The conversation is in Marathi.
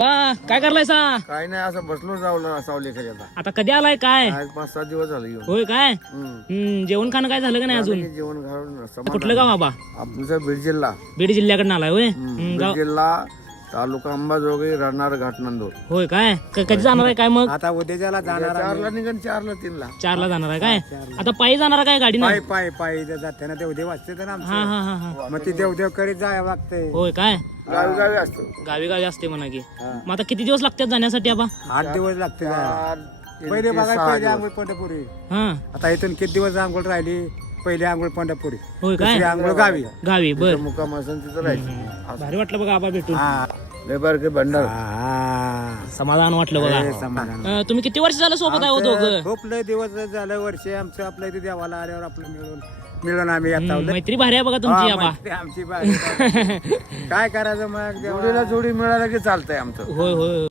काय करलायसा? काय नाही असं बसलो जावलं सावली खाली आता. आता कधी आलाय काय? आज 5-7 दिवस झाले येऊन. होय काय? जेवण खाणं काय झालं का नाही अजून? जेवण घालून कुठलं गाव बाबा? आमचं बीड जिल्हा. बीड जिल्ह्याकडनं आलाय होय? बीड जिल्हा तालुका अंबाजोगाई राहणार घाटनंदूर. होय काय? कधी जाणार आहे काय मग? आता उद्याच्याला जाणार 4ला निघन 4ला 3ला. 4ला जाणार आहे काय? आता पायी जाणार आहे काय गाडी पायी नाही? पायी पायी जाते ना देवदेव वाचते तर हा आमचं हा हा हा मग ती देवदेव करीत जायला लागते. होय काय? गावी गावी असतो. गावी गावी असते म्हणा की. मग आता किती दिवस लागतात जाण्यासाठी आबा? 8 दिवस लागते जायला. 4 पहिले ते बघा 6 पहिले दिवस. आंघोळ पंढरपुरी. हा आता इथून किती दिवस आंघोळ राहिली. पहिले आंघोळ पंढरपुरी, होय काय? दुसरी आंघोळ गावी. गावी बर. तिथं मुक्काम असेल तिथं राहायचं. भारी वाटलं बघा आबा भेटून. हा लय बारके भंडार. हा. समाधान वाटलं बघा. हे समाधान. तुम्ही किती वर्ष झालं सोबत आहे हो दोघं? आमचं खूप लय दिवस झालं वर्ष आमचं आपलं इथे देवाला आल्यावर आपलं मिळून आम्ही आता मैत्री भारी आहे बघा तुमची आबा. आमची बाई. काय करायचं मग देवा जोडीला जोडी मिळाला की चालतंय आमचं. होय होय